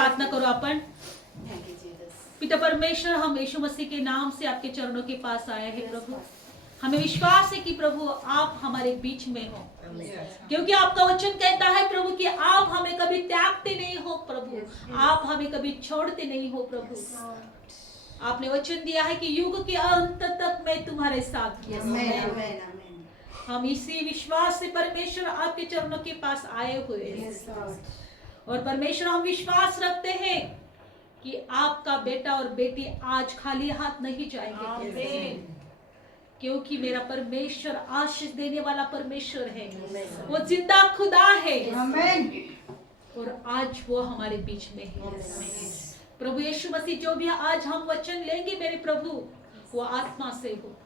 प्रार्थना करो अपन। पिता परमेश्वर, हम यीशु मसीह के नाम से आपके चरणों के पास आए हैं प्रभु। हमें विश्वास है कि प्रभु आप हमारे बीच में हो, क्योंकि आपका वचन कहता है प्रभु कि आप हमें कभी त्यागते नहीं हो प्रभु, आप हमें कभी छोड़ते नहीं हो प्रभु। आपने वचन दिया है कि युग के अंत तक मैं तुम्हारे साथ हूँ। हम इसी विश्वास से परमेश्वर आपके चरणों के पास आए हुए हैं। और परमेश्वर, हम विश्वास रखते हैं कि आपका बेटा और बेटी आज खाली हाथ नहीं जाएंगे, क्योंकि मेरा परमेश्वर आशीष देने वाला परमेश्वर है, वो जिंदा खुदा है और आज वो हमारे बीच में है। प्रभु यीशु मसीह, जो भी आज हम वचन लेंगे मेरे प्रभु, वो आत्मा से हो।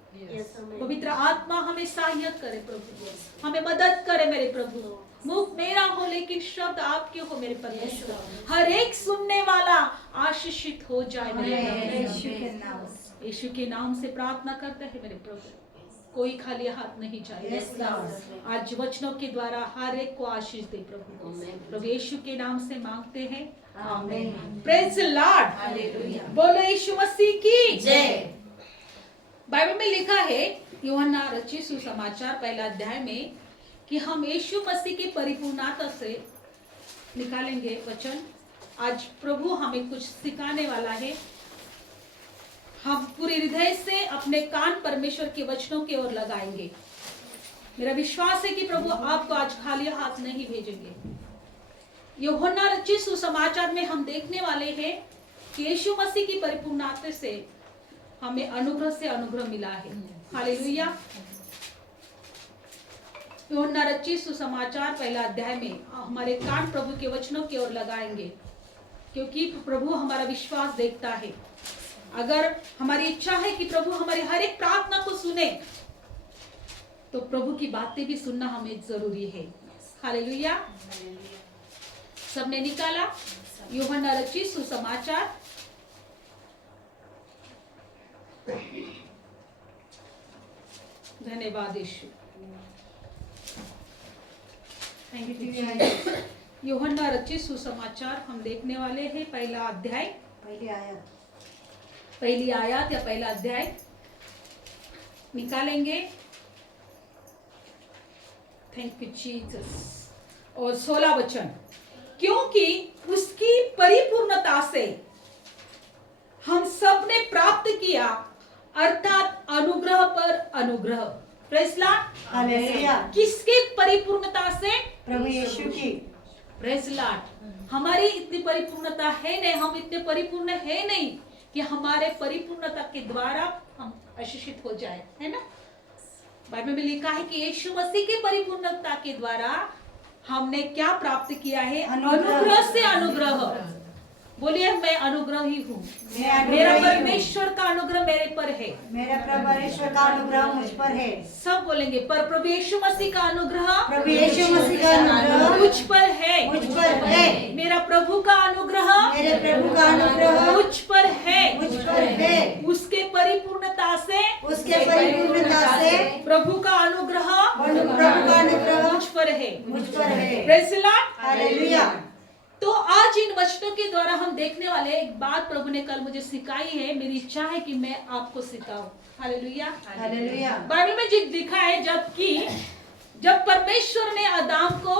पवित्र आत्मा हमें सहायक करे प्रभु, हमें मदद करे मेरे प्रभु। मुख मेरा हो लेकिन शब्द आपके हो मेरे परमेश्वर। हर एक सुनने वाला आशीषित हो जाए मेरे यीशु के नाम से प्रार्थना करते हैं मेरे प्रभु। कोई खाली हाथ नहीं जाए। आज वचनों के द्वारा हर एक को आशीष दे प्रभु। प्रभु यीशु के नाम से मांगते हैं, आमीन। Praise the Lord, hallelujah. बोलो यीशु मसीह की जय। बाइबल में लिखा है यूहन्ना रचित सुसमाचार पहला अध्याय में कि हम यीशु मसीह की परिपूर्णता से निकालेंगे वचन। आज प्रभु हमें कुछ सिखाने वाला है। हम पूरे हृदय से अपने कान परमेश्वर के वचनों की ओर लगाएंगे। मेरा विश्वास है कि प्रभु आपको आज खाली हाथ नहीं भेजेंगे। यूहन्ना रचित सुसमाचार में हम देखने वाले हैं कि यीशु मसीह की परिपूर्णता से हमें अनुग्रह से अनुग्रह मिला है। हालेलुया। यूहन्ना रचित सुसमाचार पहला अध्याय में हमारे कान प्रभु के वचनों की ओर लगाएंगे, क्योंकि प्रभु हमारा विश्वास देखता है। अगर हमारी इच्छा है कि प्रभु हमारी हर एक प्रार्थना को सुने, तो प्रभु की बातें भी सुनना हमें जरूरी है। हालेलुया। सबने निकाला यूहन्ना रचित सुसमाचार धन्यवाद यीशु। यूहन्ना रचित सुसमाचार हम देखने वाले हैं पहला अध्याय, पहली आयत या पहला अध्याय निकालेंगे। Thank you Jesus. और 16 वचन, क्योंकि उसकी परिपूर्णता से हम सब ने प्राप्त किया, अर्थात अनुग्रह पर अनुग्रह। Praise Lord, hallelujah. किसकी परिपूर्णता से? प्रभु यीशु की। Praise Lord. हमारी इतनी परिपूर्णता है नहीं, हम इतने परिपूर्ण है नहीं कि हमारे परिपूर्णता के द्वारा हम आशीषित हो जाए, है ना। बाइबल में लिखा है कि यीशु मसीह की परिपूर्णता के द्वारा हमने क्या प्राप्त किया है? अनुग्रह से अनुग्रह। बोलिए, मैं अनुग्रही हूँ। मेरा परमेश्वर का अनुग्रह मेरे पर है। मेरा परमेश्वर का अनुग्रह मुझ पर है। सब बोलेंगे, पर प्रभु यीशु मसीह का अनुग्रह, प्रभु यीशु मसीह का अनुग्रह मुझ पर है, मुझ पर है। मेरा प्रभु का अनुग्रह, मेरे प्रभु का अनुग्रह मुझ पर है, मुझ पर है। उसके परिपूर्णता से, उसके परिपूर्णता से प्रभु का अनुग्रह, प्रभु का अनुग्रह मुझ पर है, मुझ पर है। Praise the Lord, hallelujah. तो आज इन वचनों के द्वारा हम देखने वाले एक बात प्रभु ने कल मुझे सिखाई है। मेरी इच्छा है कि मैं आपको सिखाऊं। Hallelujah, hallelujah. बाइबल में जो लिखा है, जब परमेश्वर ने आदम को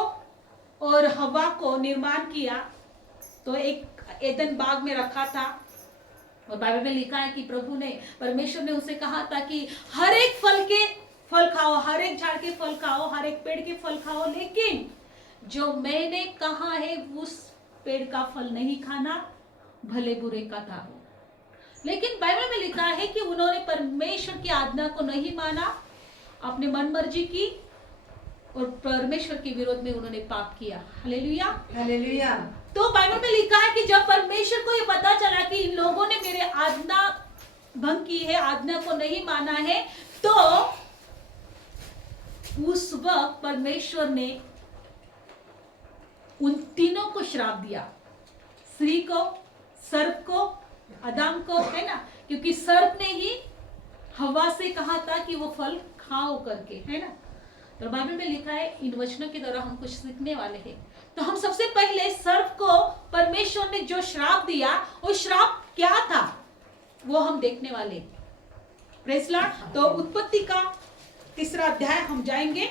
और हवा को निर्माण किया तो एक एदन बाग में रखा था। और बाइबल में लिखा है कि प्रभु ने, परमेश्वर ने उसे कहा था कि हर एक फल के फल खाओ, हर एक झाड़ के फल खाओ, हर एक पेड़ के फल खाओ, लेकिन जो मैंने कहा है उस पेड़ का फल नहीं खाना, भले बुरे का था। लेकिन बाइबल में लिखा है कि उन्होंने परमेश्वर की आज्ञा को नहीं माना, अपने मन मर्जी की, और परमेश्वर के विरोध में उन्होंने पाप किया। Hallelujah, hallelujah. तो बाइबल में लिखा है कि जब परमेश्वर को ये पता चला कि इन लोगों ने मेरे आज्ञा भंग की है, आज्ञा को नहीं माना है, तो उस वक्त परमेश्वर ने उन तीनों को श्राप दिया, स्त्री को, सर्प को, आदम को, है ना, क्योंकि सर्प ने ही हवा से कहा था कि वो फल खाओ करके, है ना। तो बाइबल में लिखा है, इन वचनों के द्वारा हम कुछ सीखने वाले हैं। तो हम सबसे पहले सर्प को परमेश्वर ने जो श्राप दिया वो श्राप क्या था वो हम देखने वाले। Praise Lord. तो उत्पत्ति का 3 अध्याय हम जाएंगे।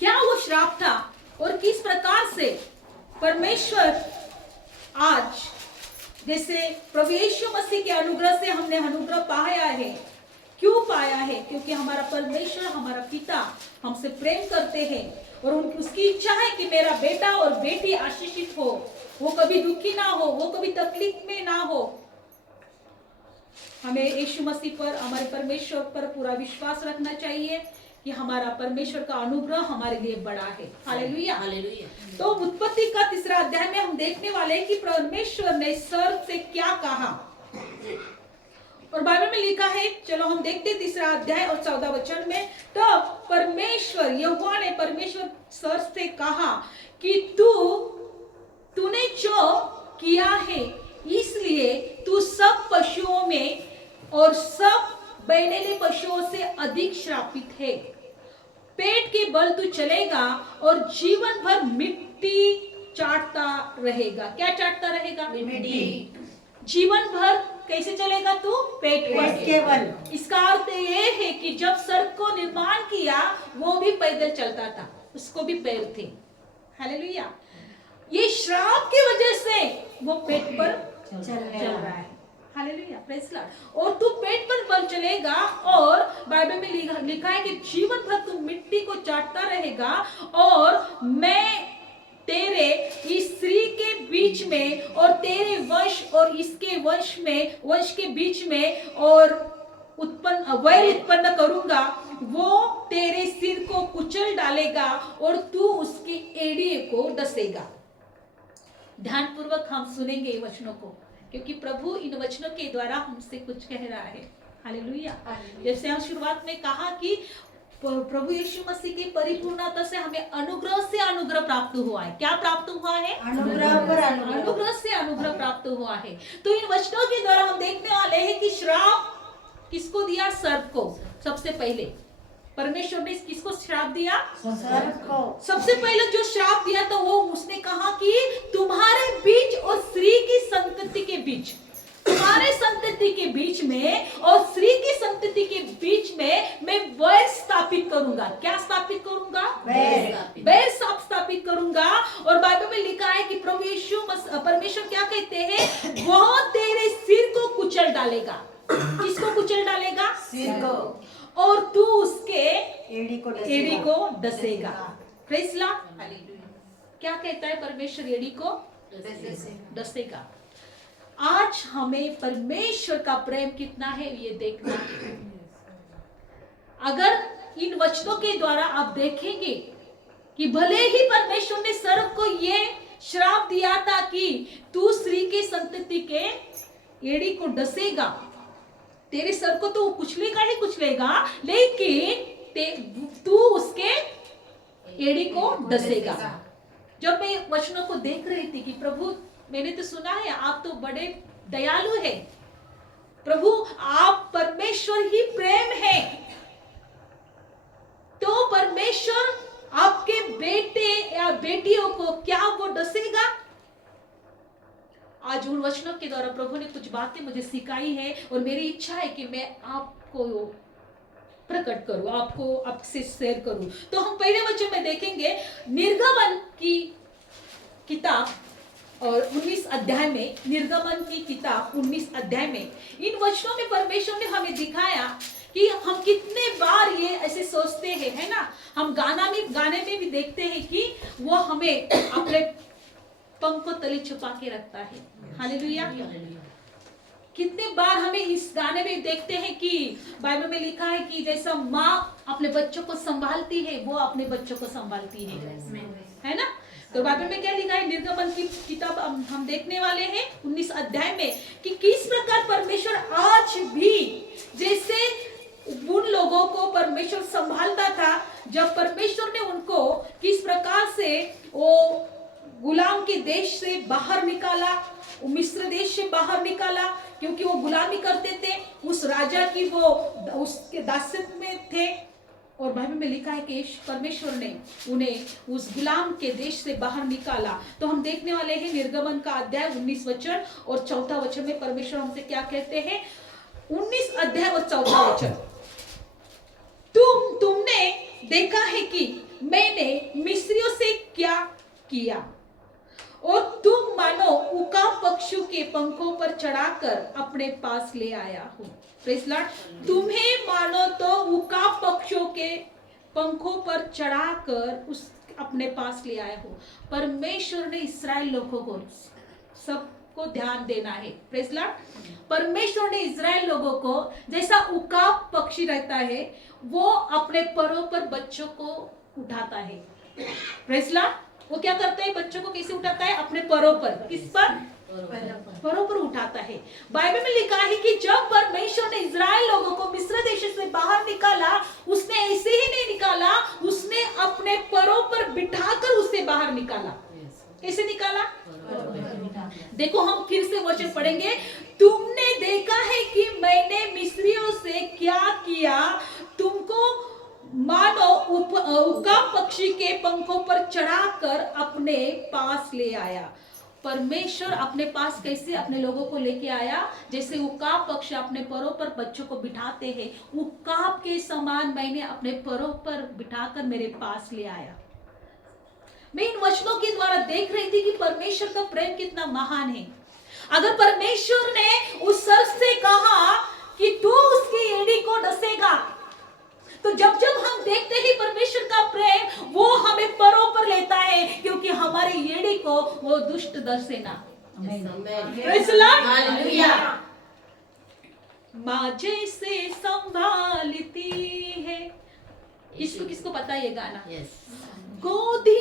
क्या वो श्राप था और किस प्रकार से परमेश्वर आज जैसे प्रभु यीशु मसीह के अनुग्रह से हमने अनुग्रह पाया है। क्यों पाया है? क्योंकि हमारा परमेश्वर, हमारा पिता हमसे प्रेम करते हैं और उसकी इच्छा है कि मेरा बेटा और बेटी आशीषित हो, वो कभी दुखी ना हो, वो कभी तकलीफ में ना हो। हमें यीशु मसीह पर, हमारे परमेश्वर पर पूरा विश्वास रखना चाहिए कि हमारा परमेश्वर का अनुग्रह हमारे लिए बड़ा है। Hallelujah, hallelujah. तो उत्पत्ति का 3 अध्याय में हम देखने वाले हैं कि परमेश्वर ने सर्प से क्या कहा और बाइबल में लिखा है। चलो हम देखते 3 अध्याय और 14 वचन में। तब परमेश्वर, यहोवा ने परमेश्वर सर्प से कहा कि तूने जो किया है इसलिए तू सब पशुओं में और सब बैलेले पशुओं से अधिक श्रापित है। पेट के बल तू चलेगा और जीवन भर मिट्टी चाटता रहेगा। क्या चाटता रहेगा? मिट्टी। जीवन भर कैसे चलेगा तू? पेट के बल। इसका अर्थ ये है कि जब सर्प को निर्माण किया वो भी पैदल चलता था, उसको भी पैर थे। हालेलुया। ये श्राप की वजह से वो पेट पर चल रहा है। Hallelujah, praise Lord. और तू पेट पर बल चलेगा और बाइबल में लिखा है कि जीवन भर तू मिट्टी को चाटता रहेगा और मैं तेरे इस स्त्री के बीच में और तेरे वंश और इसके वंश के बीच में और उत्पन्न करूंगा। वो तेरे सिर को कुचल डालेगा और तू उसकी एड़ी को डसेगा। ध्यानपूर्वक हम सुनेंगे इन वचनों को, क्योंकि प्रभु इन वचनों के द्वारा हमसे कुछ कह रहा है। हालेलुया। जैसे हम शुरुआत में कहा कि प्रभु यीशु मसीह की परिपूर्णता से हमें अनुग्रह से अनुग्रह प्राप्त हुआ है। क्या प्राप्त हुआ है? अनुग्रह से अनुग्रह प्राप्त हुआ है। तो इन वचनों के द्वारा हम देखने वाले हैं कि श्राप किसको दिया? सर्प को। सबसे पहले परमेश्वर ने किसको श्राप दिया? सर्प को। सबसे पहले जो श्राप दिया तो वो उसने कहा कि तुम्हारे बीच और स्त्री की संतति के बीच, तुम्हारे संतति के बीच में और स्त्री की संतति के बीच में मैं वैर स्थापित करूंगा। क्या स्थापित करूंगा? वैर स्थापित करूंगा। और बाइबल में लिखा है कि प्रभु यीशु परमेश्वर क्या कहते हैं? वो तेरे सिर को कुचल डालेगा। किसको कुचल डालेगा? सिर को। और तू उसके एड़ी को डसेगा। Praise Lord. क्या कहता है परमेश्वर? एड़ी को डसेगा। आज हमें परमेश्वर का प्रेम कितना है ये देखना है। अगर इन वचनों के द्वारा आप देखेंगे कि भले ही परमेश्वर ने सर्प को ये श्राप दिया था कि तू स्त्री के संतति के एड़ी को डसेगा, तेरे सर को तो कुचलेगा ही कुचलेगा, लेकिन तू उसके एड़ी को डसेगा। जब मैं वचनों को देख रही थी कि प्रभु, मैंने तो सुना है आप तो बड़े दयालु हैं प्रभु, आप परमेश्वर ही प्रेम है, तो परमेश्वर आपके बेटे या बेटियों को क्या वो डसेगा? आज उन वचनों के द्वारा प्रभु ने कुछ बातें मुझे सिखाई है और मेरी इच्छा है कि मैं आपको प्रकट करूं, आपको आपसे शेयर करूं। तो हम पहले वचन में देखेंगे निर्गमन की किताब और 19 अध्याय में, निर्गमन की किताब 19 अध्याय में इन वचनों में परमेश्वर ने हमें दिखाया कि हम कितने बार ये ऐसे सोचते हैं, है ना? हम गाने में भी देखते हैं कि वो हमें अपने पंख को तले छुपा के रखता है। हालेलुया। कितने बार हमें इस गाने में देखते हैं कि बाइबल में लिखा है कि जैसा माँ अपने बच्चों को संभालती है वो अपने बच्चों को संभालती है ना? तो बाइबल में क्या लिखा है? निर्गमन की किताब हम देखने वाले हैं 19 अध्याय में कि किस प्रकार परमेश्वर आज भी जैसे उन लोगों को परमेश्वर संभालता था, जब परमेश्वर ने उनको किस प्रकार से वो गुलाम के देश से बाहर निकाला, मिस्र देश से बाहर निकाला, क्योंकि वो गुलामी करते थे, उस राजा की वो उसके दासत्व में थे और बाइबल में लिखा है कि परमेश्वर ने उन्हें उस गुलाम के देश से बाहर निकाला। तो हम देखने वाले हैं निर्गमन का अध्याय 19 वचन और 4 वचन में परमेश्वर हमसे क्या कहते हैं। 19 अध्याय और 4 वचन, तुमने देखा है कि मैंने मिस्रियों से क्या किया और तुम मानो उकाब पक्षियों के पंखों पर चढ़ाकर अपने पास ले आया हूं। Praise Lord. तुम्हें मानो तो उकाब पक्षियों के पंखों पर चढ़ाकर उस अपने पास ले आया हो। परमेश्वर ने इस्राएल लोगों को सबको ध्यान देना है। Praise Lord. परमेश्वर ने इस्राएल लोगों को जैसा उकाब पक्षी रहता है वो अपने परों पर बच्चों को उठाता है। Praise Lord. वो क्या करता है, बच्चों को कैसे उठाता है, अपने परों पर। किस पर, परों पर उठाता है। बाइबल में लिखा है कि जब परमेश्वर ने इस्राएल लोगों को मिस्र देश से बाहर निकाला, उसने ऐसे ही नहीं निकाला, उसने अपने परों पर बिठाकर उसे बाहर निकाला। कैसे निकाला, देखो हम फिर से वचन पढ़ेंगे। तुमने देखा है कि मैंने मिस्रियों से क्या किया, तुमको मानो उकाब पक्षी के पंखों पर चढ़ाकर अपने पास ले आया। परमेश्वर अपने पास कैसे अपने लोगों को लेके आया, जैसे उकाब पक्षी अपने परों पर बच्चों को बिठाते हैं, उकाब के समान मैंने अपने परों पर बिठाकर मेरे पास ले आया। मैं इन वचनों के द्वारा देख रही थी कि परमेश्वर का प्रेम कितना महान है। अगर परमेश्वर ने उस सर्प से कहा कि तू उसकी एड़ी को डसेगा, तो जब जब हम देखते हैं परमेश्वर का प्रेम, वो हमें परों पर लेता है, क्योंकि हमारे एड़ी को वो दुष्ट डसे ना। हालेलुया। माँ जैसे संभालती है, किसको किसको पता है ये गाना? गोदी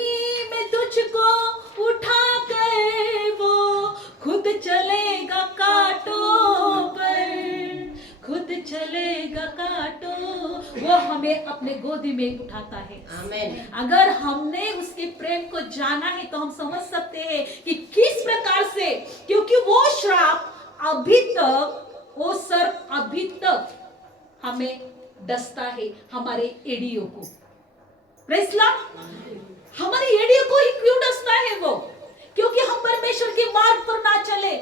में तुझको उठा कर वो खुद चलेगा कांटों पर, खुद चलेगा कांटों, वो हमें अपने गोदी में उठाता है। आमीन। अगर हमने उसके प्रेम को जाना है तो हम समझ सकते हैं कि किस प्रकार से, क्योंकि वो श्राप अभी तक, वो सर्प अभी तक हमें डसता है, हमारे एड़ियों को। Praise Lord. हमारी एड़ियों को ही क्यों डसता है वो? क्योंकि हम परमेश्वर के मार्ग पर ना चले,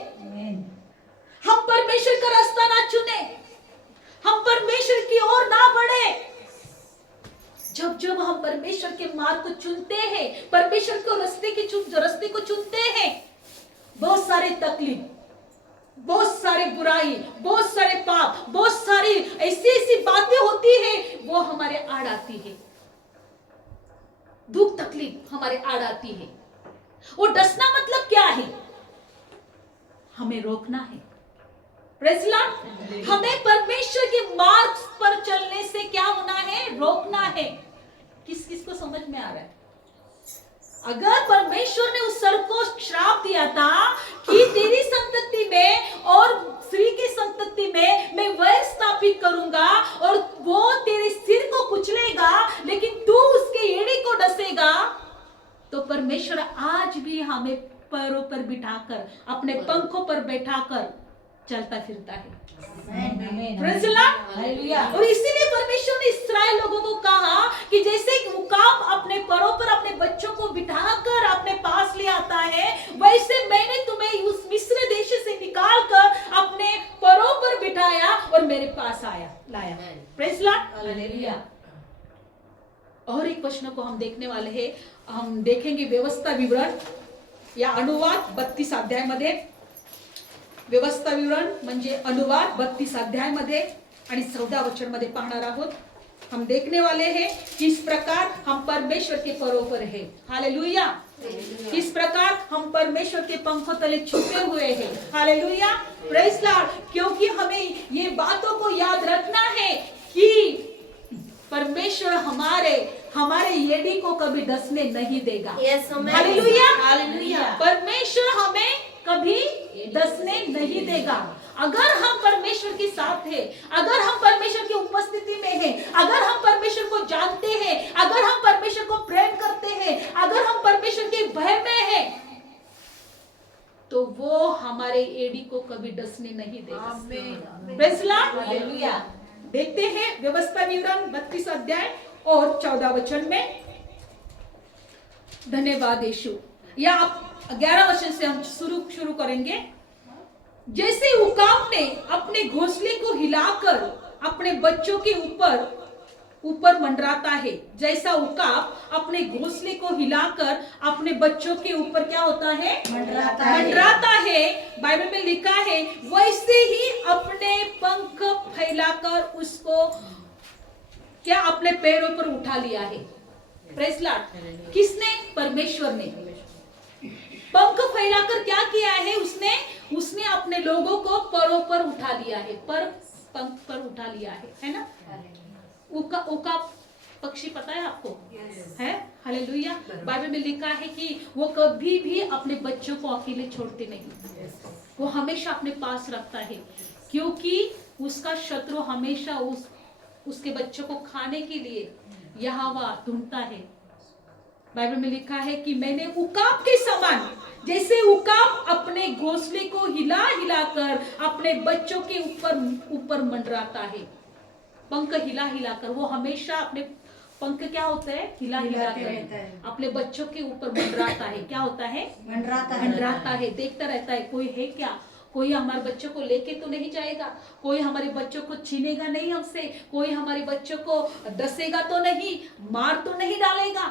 हम परमेश्वर का रास्ता ना चुने, हम परमेश्वर की ओर ना बढ़े। जब जब हम परमेश्वर के मार्ग को चुनते हैं, परमेश्वर को रास्ते को चुनते हैं, बहुत सारे तकलीफ, बहुत सारे बुराई, बहुत सारे पाप, बहुत सारी ऐसी ऐसी बातें होती है, वो हमारे आड़ आती है। दुख तकलीफ हमारे आड़ आती है। वो डसना मतलब क्या है? हमें रोकना है। Praise Lord. हमें परमेश्वर के मार्ग पर चलने से क्या होना है? रोकना है। किस किस को समझ में आ रहा है? अगर परमेश्वर ने उस सर्प को श्राप दिया था कि तेरी संतति में और स्त्री की संतति में मैं वैर स्थापित करूंगा और वो तेरे सिर को कुचलेगा, लेकिन तू उसके एड़ी को डसेगा, तो परमेश्वर आज भी हमें पैरों पर बिठाकर, अपने पंखों पर बैठाकर चलता फिरता है। Praise Lord. और इसीलिए परमेश्वर ने इस्राएल लोगों को कहा कि जैसे उकाब अपने परों पर अपने बच्चों को बिठाकर अपने पास ले आता है, वैसे मैंने तुम्हें उस मिस्र देश से निकाल कर अपने परों पर बिठाया और मेरे पास लाया। Praise Lord. और एक वचन को हम देखने वाले हैं, हम देखेंगे व्यवस्था विवरण या अनुवाद 32 अध्याय मध्ये। व्यवस्था विवरण म्हणजे अनुवाद 32 अध्याय मध्ये आणि 14 वचन मध्ये पाहणार आहोत। हम देखने वाले हैं किस प्रकार हम परमेश्वर के परों पर हैं। हालेलुया। किस प्रकार हम परमेश्वर के पंखों तले छुपे हुए हैं। हालेलुया। Praise Lord. क्योंकि हमें ये बातों को याद रखना है कि परमेश्वर हमारे एड़ी को कभी डसने नहीं देगा। हालेलुया। परमेश्वर हमें कभी डसने नहीं देगा। अगर हम परमेश्वर के साथ हैं, अगर हम परमेश्वर की उपस्थिति में हैं, अगर हम परमेश्वर को जानते हैं, अगर हम परमेश्वर को प्रेम करते हैं, अगर हम परमेश्वर के भय में हैं, तो वो हमारे एड़ी को कभी डसने नहीं देगा। Praise Lord. हालेलुया। देखते हैं व्यवस्था विवरण 32 अध्याय और 14 वचन में। धन्यवाद यीशु। या आप 11 वचन से हम शुरू करेंगे। जैसे उकाब ने अपने घोंसले को हिलाकर अपने बच्चों के ऊपर मंडराता है, जैसा उकाब अपने घोंसले को हिलाकर अपने बच्चों के ऊपर क्या होता है? मंडराता है। बाइबल में लिखा है वैसे ही अपने पंख फैलाकर उसको क्या अपने पैरों पर उठा लिया है। Praise Lord. किसने? परमेश्वर ने। पंख फैलाकर क्या किया है? उसने अपने लोगों को परों पर उठा लिया है, पंख पर उठा लिया है ना? उका पक्षी पता है आपको? है। हालेलुया। बाइबल में लिखा है कि वो कभी भी अपने बच्चों को अकेले छोड़ते नहीं, वो हमेशा अपने पास रखता है, क्योंकि उसका शत्रु हमेशा उसके बच्चों को खाने के लिए यहोवा ढूंढता है। बाइबल में लिखा है कि मैंने उकाब के समान, जैसे उकाब अपने घोंसले को हिला हिलाकर अपने बच्चों के ऊपर मंडराता है, पंख हिला हिलाकर, वो हमेशा अपने पंख क्या होता है? हिला हिलाकर अपने बच्चों के ऊपर मंडराता है। क्या होता है? मंडराता है। देखता रहता है कोई है क्या, कोई हमारे बच्चों को लेके तो नहीं जाएगा, कोई हमारे बच्चों को छीनेगा नहीं हमसे, कोई हमारे बच्चों को डसेगा तो नहीं, मार तो नहीं डालेगा।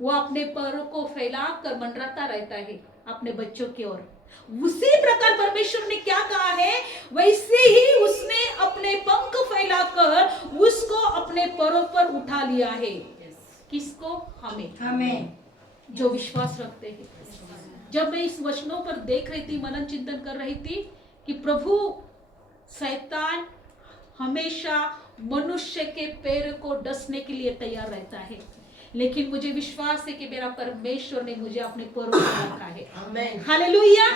वो अपने पैरों को फैलाकर मंडराता रहता है अपने बच्चों की ओर। उसी प्रकार परमेश्वर ने क्या कहा है, वैसे ही उसने अपने पंख फैलाकर उसको अपने पैरों पर उठा लिया है। किसको? हमें जो विश्वास रखते हैं। जब मैं इस वचनों पर देख रही थी, मनन चिंतन कर रही थी कि प्रभु शैतान हमेशा मनुष्य के पैर को डसने के लिए तैयार रहता है, लेकिन मुझे विश्वास है कि मेरा परमेश्वर ने मुझे अपने पैरों पर रखा है। आमीन। हालेलुया।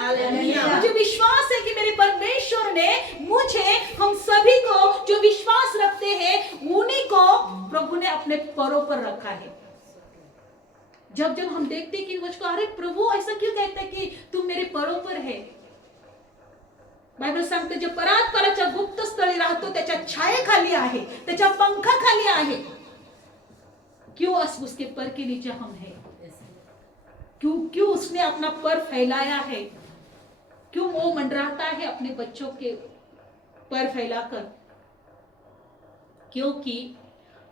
मुझे विश्वास है कि मेरे परमेश्वर ने मुझे, हम सभी को जो विश्वास रखते हैं उन्हीं को प्रभु ने अपने पैरों पर रखा है। जब हम देखते कि मुझको, अरे प्रभु ऐसा क्यों कहते कि तुम मेरे पैरों पर है? बायबल सांगते जे परात्पराच्या गुप्त स्थळी राहतो त्याच्या छायेखाली आहे, त्याच्या पंखाखाली आहे। क्यों उसके पर के नीचे हम हैं? क्यों उसने अपना पर फैलाया है? क्यों वो मंडराता है अपने बच्चों के पर फैलाकर? क्योंकि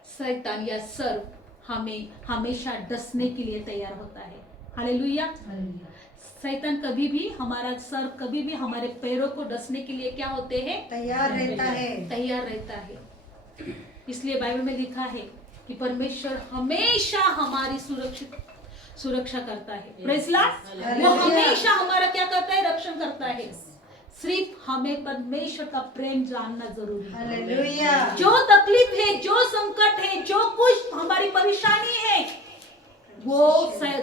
शैतान या सर्प हमें हमेशा डसने के लिए तैयार होता है। हालेलुया। शैतान कभी भी, हमारा सर्प कभी भी हमारे पैरों को डसने के लिए क्या होते हैं? तैयार रहता है। इसलिए बाइबल में लिखा है कि परमेश्वर हमेशा हमारी सुरक्षा करता है। Praise Lord. वो हमेशा हमारा क्या करता है? रक्षण करता है। सिर्फ हमें परमेश्वर का प्रेम जानना जरूरी है। हालेलुया। जो तकलीफ है, जो संकट है, जो कुछ हमारी परेशानी है, वो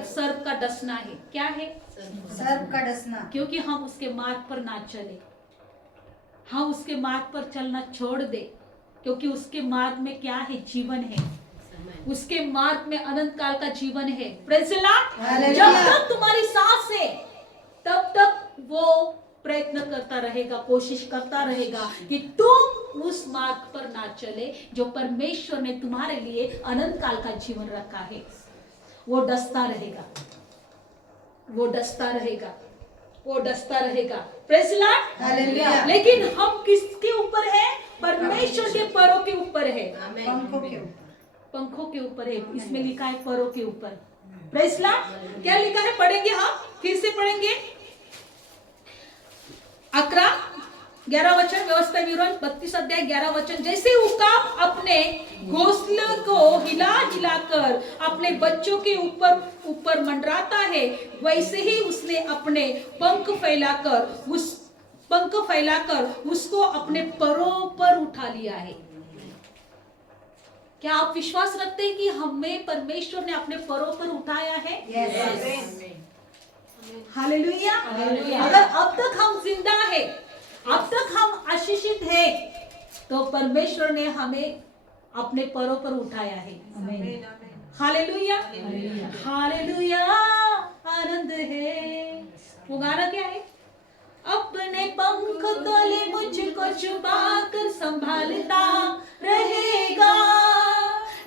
सर्प का डसना है। क्या है? सर्प का डसना। क्योंकि हम उसके मार्ग पर ना चले, हम उसके मार्ग पर चलना छोड़ दे, क्योंकि उसके मार्ग में क्या है? जीवन है। उसके मार्ग में अनंत काल का जीवन है। Praise Lord. जब तक तुम्हारी सांस है तब तक वो प्रयत्न करता रहेगा, कोशिश करता रहेगा कि तुम उस मार्ग पर ना चले जो परमेश्वर ने तुम्हारे लिए अनंत काल का जीवन रखा है। वो डसता रहेगा। Praise Lord. हालेलुया। लेकिन हम किसके ऊपर है? परमेश्वर के पैरों के ऊपर है। पंखों के ऊपर है। इसमें लिखा है पैरों के ऊपर। Praise Lord. क्या लिखा है? पढ़ेंगे हम, फिर से पढ़ेंगे। 11 वचन, व्यवस्था विवरण 32 अध्याय 11 वचन। जैसे उकाब अपने घोंसले को हिला हिलाकर अपने बच्चों के ऊपर मंडराता है, वैसे ही उसने अपने पंख फैलाकर उसको अपने पैरों पर उठा लिया है। क्या आप विश्वास रखते हैं कि हमें परमेश्वर ने अपने पैरों पर उठाया है? यस। हालेलुया। अगर अब तक हम जिंदा है, अब तक हम आशीषित है, तो परमेश्वर ने हमें अपने पैरों पर उठाया है। हालेलुया। हालेलुया। आनंद है। वो गाना क्या है? अपने पंख तले मुझको छुपा कर संभालता रहेगा,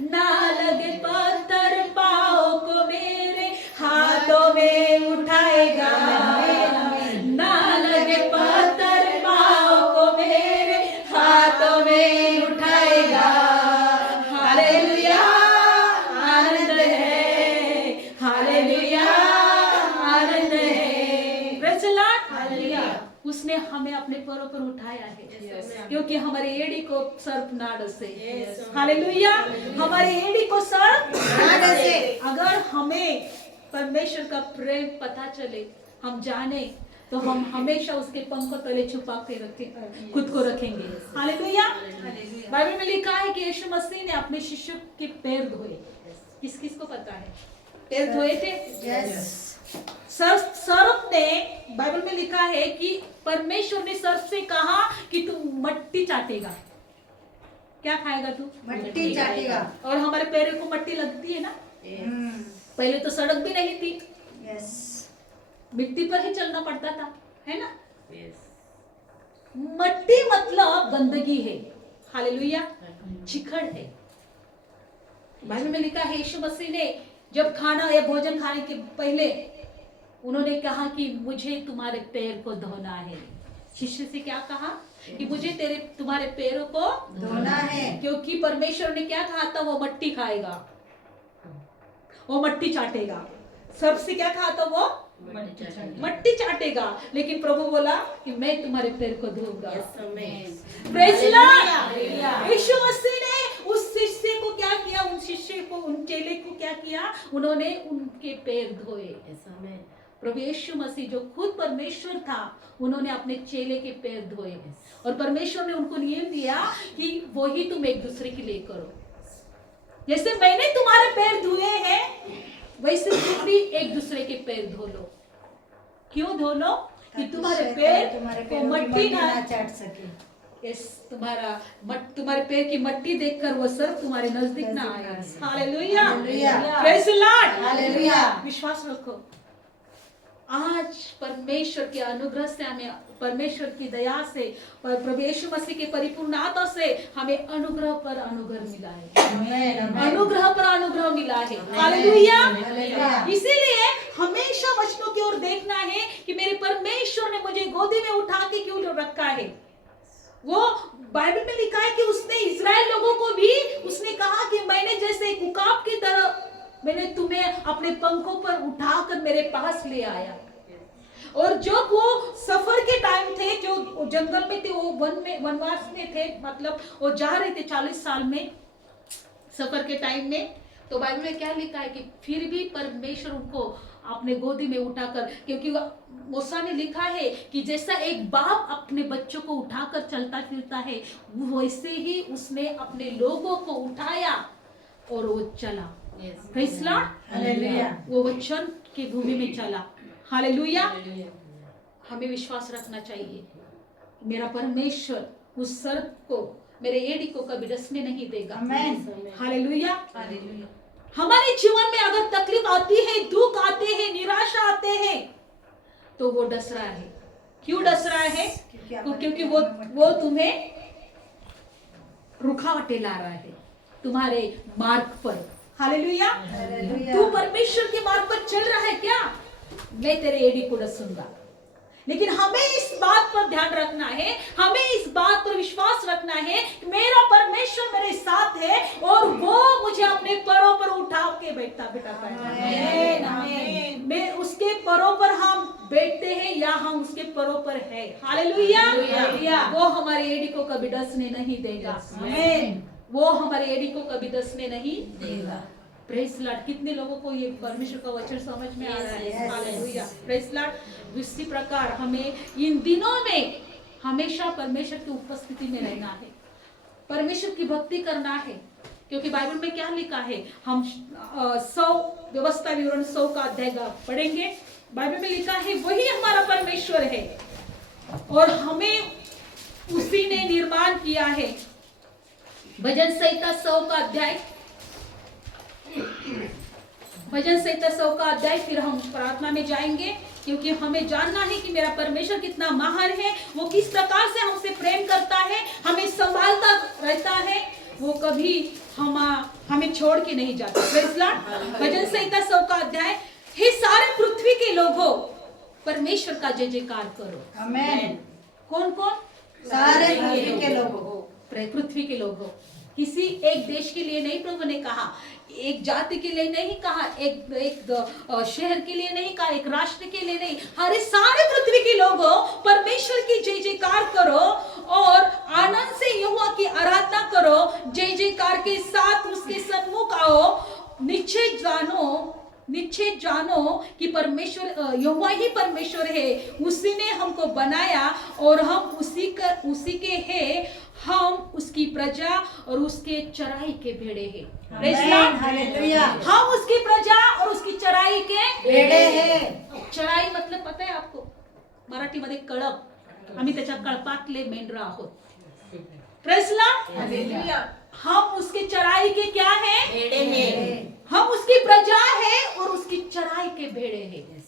ना उसने हमें अपने पैरों पर उठाया है, क्योंकि हमारे एड़ी को सर्प ना डसे। हालेलुया, हमारे एड़ी को सर्प ना डसे। अगर हमें परमेश्वर का प्रेम पता चले, हम जाने, तो हम हमेशा उसके पंखों तले छुपा के रखें, खुद को रखेंगे। हालेलुया। बाइबल में लिखा है कि यीशु मसीह ने अपने शिष्यों के पैर धोए। किस किस को पता है पैर धोए थे? सर्प ने, बाइबल में लिखा है कि परमेश्वर ने सर्प से कहा कि तू मट्टी चाटेगा। क्या खाएगा तू? मट्टी चाटेगा। और हमारे पैरों को मट्टी लगती है ना। पहले तो सड़क भी नहीं थी, मिट्टी पर ही चलना पड़ता था, है ना। मट्टी मतलब गंदगी है। हालेलुया, चिकड़ है। बाइबल में लिखा है यीशु मसीह ने जब खाना या भोजन खाने के पहले उन्होंने कहा कि मुझे तुम्हारे पैर को धोना है। शिष्य से क्या कहा कि मुझे तुम्हारे पैरों को धोना है, क्योंकि परमेश्वर ने क्या कहा था? वो मट्टी खाएगा, वो मट्टी चाटेगा। सबसे क्या कहा था? वो मट्टी चाटेगा। लेकिन प्रभु बोला कि मैं तुम्हारे पैर को धोऊंगा। Praise Lord. यीशु मसीह ने उस शिष्य को क्या किया? उन शिष्य को, उन चेले को क्या किया? उन्होंने उनके पैर धोए। प्रभु यीशु मसीह जो खुद परमेश्वर था, उन्होंने अपने चेले के पैर धोए। और परमेश्वर ने उनको नियम दिया कि वो ही तुम एक दूसरे के लिए करो। जैसे मैंने तुम्हारे पैर धोए हैं, वैसे तुम भी एक दूसरे के पैर धो लो। क्यों धो लो? कि तुम्हारे पैर को मट्टी ना चाट सके। तुम्हारे पैर की मट्टी देखकर वो सर्प तुम्हारे नजदीक ना आए। Hallelujah, praise Lord, hallelujah. विश्वास रखो, आज परमेश्वर के अनुग्रह से, हमें परमेश्वर की दया से, प्रभु यीशु मसीह के परिपूर्ण आत्मा से हमें अनुग्रह पर अनुग्रह मिला है। अनुग्रह पर अनुग्रह मिला है। हालेलुया। इसीलिए हमेशा वचनों की ओर देखना है कि मेरे परमेश्वर ने मुझे गोदी में उठा के क्यों रखा है। वो बाइबल में लिखा है कि उसने इजराइल लोगों को भी उसने कहा कि मैंने जैसे एक उकाब की तरह मैंने तुम्हें अपने पंखों पर उठाकर मेरे पास ले आया। और जब वो सफर के टाइम थे, जो जंगल में थे, वो वनवास में थे, मतलब वो जा रहे थे 40 साल में सफर के टाइम में, तो बाइबल में क्या लिखा है कि फिर भी परमेश्वर उनको अपने गोदी में उठाकर, क्योंकि मूसा ने लिखा है कि जैसा एक बाप अपने बच्चों को उठाकर चलता फिरता है, वैसे ही उसने अपने लोगों को उठाया और वो चला। Praise Lord, hallelujah. वो वचन की भूमि में चला। हालेलुया। हमें विश्वास रखना चाहिए, मेरा परमेश्वर उस सर्प को, मेरे एड़ी को कभी डसने नहीं देगा। हालेलुया। हमारे जीवन में अगर तकलीफ आती है, दुख आते हैं, निराशा आते हैं, तो वो डस रहा है। क्यों डस रहा है? क्योंकि वो तुम्हें रुकावटें ला रहा है तुम्हारे मार्ग पर। हालेलुया। तू परमेश्वर के मार्ग पर चल रहा है क्या? मैं तेरे एड़ी को डसूंगा। लेकिन हमें इस बात पर ध्यान रखना है, हमें इस बात पर विश्वास रखना है कि मेरा परमेश्वर मेरे साथ है और वो मुझे अपने पैरों पर उठा के बिठाता है। मैं उसके पैरों पर हम बैठते हैं या हम उसके पैरों पर है। हालेलुया। वो हमारे एड़ी को कभी डसने नहीं देगा। वो हमारे एड़ी को कभी डसने नहीं देगा। Praise Lord. कितने लोगों को ये परमेश्वर का वचन समझ में आ रहा है? Hallelujah, praise Lord. इसी प्रकार हमें इन दिनों में हमेशा परमेश्वर की उपस्थिति में रहना है, परमेश्वर की भक्ति करना है, क्योंकि बाइबल में क्या लिखा है? हम 100 व्यवस्था विवरण 100 का अध्याय पढ़ेंगे। बाइबल में लिखा है वही हमारा परमेश्वर है और हमें उसी ने निर्माण किया है। भजन संहिता 100 का अध्याय, भजन संहिता 100 का अध्याय, फिर हम प्रार्थना में जाएंगे, क्योंकि हमें जानना है कि मेरा परमेश्वर कितना महान है, वो किस प्रकार से हमसे प्रेम करता है, हमें संभालता रहता है, वो कभी हमें छोड़ के नहीं जाता। Praise Lord. भजन संहिता 100 का अध्याय। हे सारे पृथ्वी के लोगों, परमेश्वर का जय जयकार करो। आमेन। कौन कौन? सारे पृथ्वी के लोगों। पृथ्वी के लोगों, किसी एक देश के लिए नहीं प्रभु ने कहा, एक जाति के लिए नहीं कहा, एक शहर के लिए नहीं कहा, एक राष्ट्र के लिए नहीं, हरे सारे पृथ्वी के लोगों परमेश्वर परमेश्वर की जय जयकार करो और आनंद से यहोवा की आराधना करो, जय जयकार के साथ उसके सन्मुख आओ। निश्चय जानो कि परमेश्वर यहोवा ही परमेश्वर है, उसी ने हमको बनाया और हम उसी के हैं, हम उसकी प्रजा और उसके चराई के भेड़े हैं। Praise Lord. हालेलुया। हम उसकी प्रजा और उसकी चराई के भेड़े हैं। चराई मतलब पता है आपको, मराठीमध्ये कळप, आम्ही त्याच्या कळपातले मेंढरा आहोत। Praise Lord. हालेलुया। हम उसके चराई के क्या हैं? भेड़े हैं। हम उसकी प्रजा है और उसकी चराई के भेड़े हैं।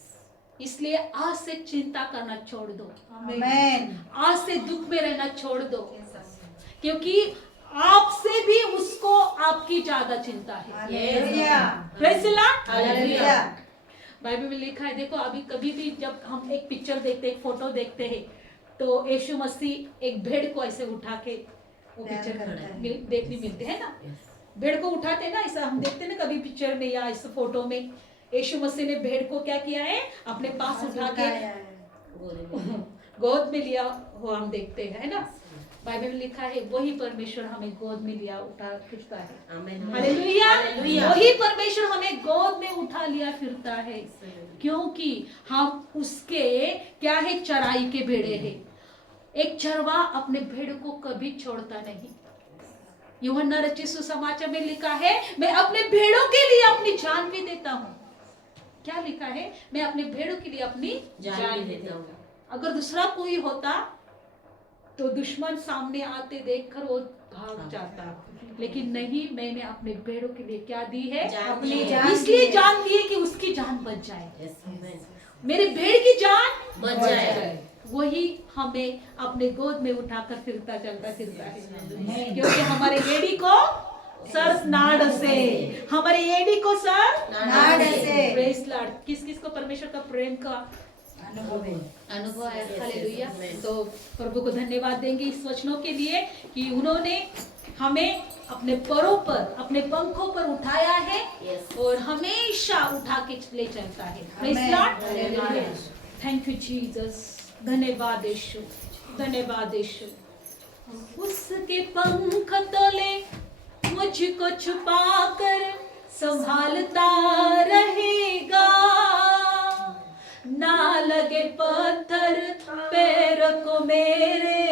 इसलिए आज से चिंता करना छोड़ दो, आमेन। आज से दुख में रहना छोड़ दो, क्योंकि आपसे भी उसको आपकी ज्यादा चिंता है। Hallelujah. Praise the Lord. Hallelujah. Bible में लिखा है, देखो अभी कभी भी जब हम एक पिक्चर देखते हैं, एक फोटो देखते हैं, तो यीशु मसीह एक भेड़ को ऐसे उठा के वो ध्यान पिक्चर करता है। देखने मिलते हैं ना, भेड़ को उठाते हैं ना, ऐसा हम देखते हैं ना कभी पिक्चर में या इस फोटो में। यीशु मसीह ने भेड़ को क्या किया है? अपने पास उठा के गोद में लिया हुआ हम देखते हैं, है ना। बाइबल में लिखा है वही परमेश्वर हमें गोद में लिया उठा फिरता है। हालेलुया। वही परमेश्वर हमें गोद में उठा लिया फिरता है, क्योंकि हम उसके क्या है? चराई के भेड़े हैं। एक चरवा अपने भेड़ को कभी छोड़ता नहीं। यूहन्ना रचित सुसमाचार में लिखा है, मैं अपने भेड़ों के लिए अपनी जान भी देता हूँ। क्या लिखा है? मैं अपने भेड़ों के लिए अपनी जान भी देता हूँ। अगर दूसरा कोई होता तो दुश्मन सामने आते देखकर वो भाग जाता, लेकिन नहीं, मैंने अपने भेड़ों के लिए क्या दी है? अपनी जान। इसलिए जान दी है कि उसकी जान बच जाए, मेरे भेड़ की जान बच जाए। वही हमें अपने गोद में उठाकर फिरता चलता फिरता है, क्योंकि हमारे एड़ी को सर नाड़ से, हमारे एड़ी को सर नाड़ से। Praise Lord. किस किस को परमेश्वर का प्रेम का अनुभव है? हालेलुया। तो प्रभु को धन्यवाद देंगे इस वचनों के लिए कि उन्होंने हमें अपने परों पर, अपने पंखों पर उठाया है और हमेशा उठा के ले चलता है। Praise Lord. Thank you Jesus. धन्यवाद यीशु, धन्यवाद यीशु। उसके पंख तले मुझको छुपाकर संभालता रहेगा, ना लगे पत्थर पैर को मेरे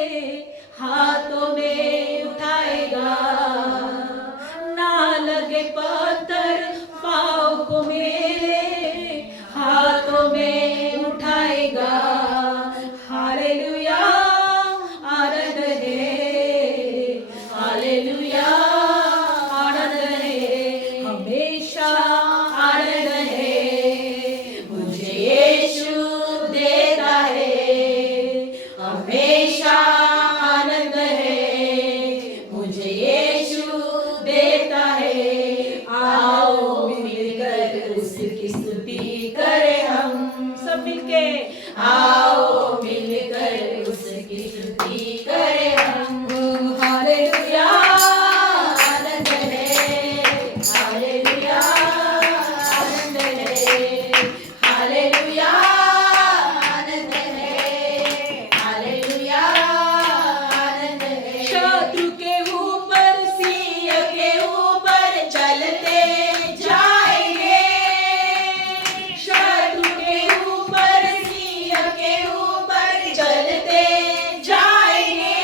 हाथों में उठाएगा, ना लगे पत्थर पाँव को मेरे हाथों में उठाएगा। हालेलुया, आनंद है, हालेलुया, आनंद है, हमेशा आनंद है, मुझे यीशु देता है, हमेशा आनंद है, मुझे यीशु देता है। आओ मिलकर उसकी स्तुति करें हम सब मिलके, आओ मिलकर उसकी स्तुति करें हम। हालेलुया, आनंद है, हालेलुया, आनंद है, हालेलुया, आनंद है, हालेलुया, आनंद है। शत्रु के ऊपर, सिंह के ऊपर चलते जाएंगे, शत्रु के ऊपर, सिंह के ऊपर चलते जाएंगे,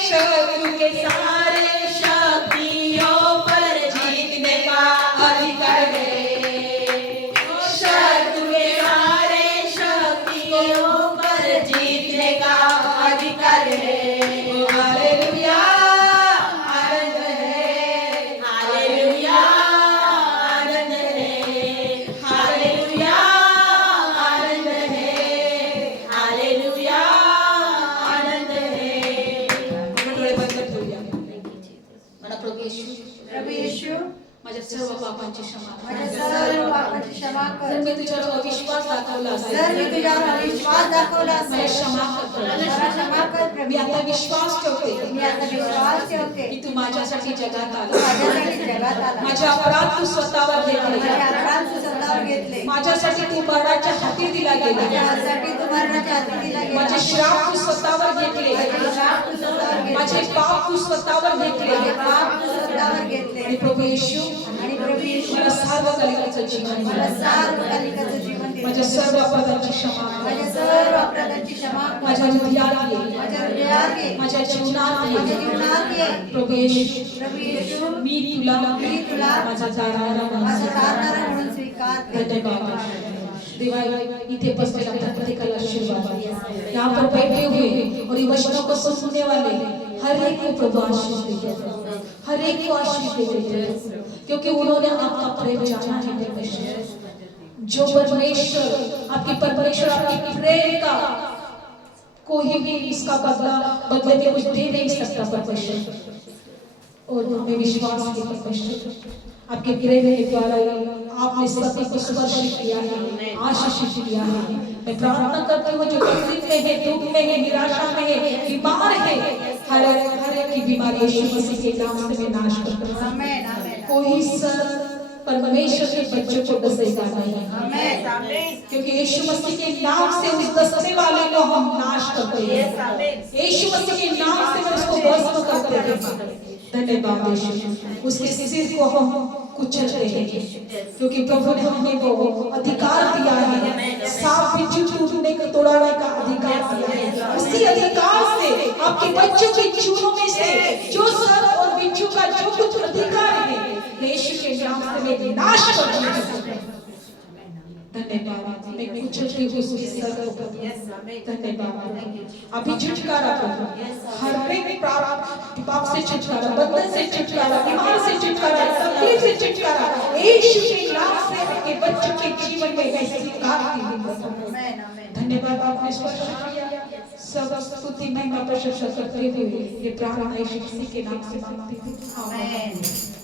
शत्रु के सारे शक्तियों पर जीतने का अधिकार है, शत्रु के सारे शक्तियों पर जीतने का अधिकार है। हालेलुया, आनंद है, हालेलुया, आनंद है, हालेलुया, आनंद है, हालेलुया, आनंद है। आपण डोळे बंद करूया। मला प्रभू येशू माझ्या सर्व पापांची क्षमा कर. माझ्या सर्व पापांची क्षमा कर. जर मी तुझ्यावर अविश्वास दाखवला असेल, जर मी तुझ्यावर अविश्वास दाखवला मला असेल, क्षमा कर. मला क्षमा कर प्रभू. मी आता विश्वास ठेवते मी आता विश्वास ठेवते की तू माझ्यासाठी जगात तू आला, माझ्यासाठी जगात आला. माझे अपराध तू स्वतःवर माझे घेतले, अपराध तू स्वतःवर घेतले. माझ्यासाठी तू मरणाच्या हाती दिला गेला, माझ्यासाठी तू मरणाच्या मरणाच्या अतिथीला गेला. माझे श्राप तू स्वतःवर घेतले, श्राप तू स्वतःवर घेतले. माझे पाप तू स्वतःवर घेतले. माझे पाप तू स्वतःवर घेतले. आणि प्रभू येशू आणि प्रभू येशू मला सार्वकालिकाचं जीवन मला दे. सार्वकालिकाचं जीवन दे. माझ्या सर्व अपराधांची क्षमा कर. माझ्या सर्व अपराधांची क्षमा कर. माझ्या हृदयात ये, माझ्या हृदयात ये. माझ्या जीवनात माझ्या ये. जीवनात ये. प्रभू येशू प्रभू येशू मी तुला माझा तारणारा माझा तारणारा म्हणून स्वीकार कर. धन्यवाद देवा, इथे बसलेला प्रत्येकाला आशीर्वाद दे. यहाँ पर बैठे हुए और ये वचनों को सुनने वाले हर एक को प्रभु आशीष दे, हर एक को आशीष दे, क्योंकि उन्होंने आपका प्रेम जाना है परमेश्वर। जो परमेश्वर आपकी परमेश्वर आपकी प्रेम का कोई भी इसका बदले में कुछ दे नहीं सकता परमेश्वर। और हमें विश्वास है परमेश्वर आपके प्रेम के द्वारा आपने सभी को स्पर्श किया है, आशीष किया है। मैं प्रार्थना करती हूँ जो तकलीफ में है, दुख में है, निराशा में है, बीमार है, हर एक की बीमारी यीशु मसीह के नाम से मैं नाश करता हूँ। आमेन, आमेन। कोई सर परमेश्वर के बच्चों को डसेगा नहीं, आमेन, आमेन। क्योंकि यीशु मसीह के नाम से उस डसने वाले को हम नाश करते हैं। यीशु मसीह के नाम से मैं उसको भस्म करते हैं। धन्यवाद यीशु, उसके सिर को हम कुचलते हैं, क्योंकि प्रभु ने हमें वो अधिकार दिया है, सांप बिच्छू टूटने को तोड़ने का अधिकार दिया है। उसी अधिकार से आपके बच्चों के चूहों में से जो सर और बिच्छू का जो कुछ अधिकार है यीशु के नाम से मैं नाश करती हूँ। धन्यवाद, मैं कुचलती हूँ उसके सर को। धन्यवाद, अभी छुटकारा करो, हर एक पाप से छुटकारा, बंधन से छुटकारा, बीमार से छुटकारा, तकलीफ से छुटकारा, यीशु के नाम से आपके बच्चों के जीवन में मैं स्वीकारती हूँ। धन्यवाद, आपने स्पर्श किया, सब स्तुति महिमा प्रशंसा करते हुए ये प्रार्थना यीशु मसीह के नाम से मांगती हूँ। आमीन।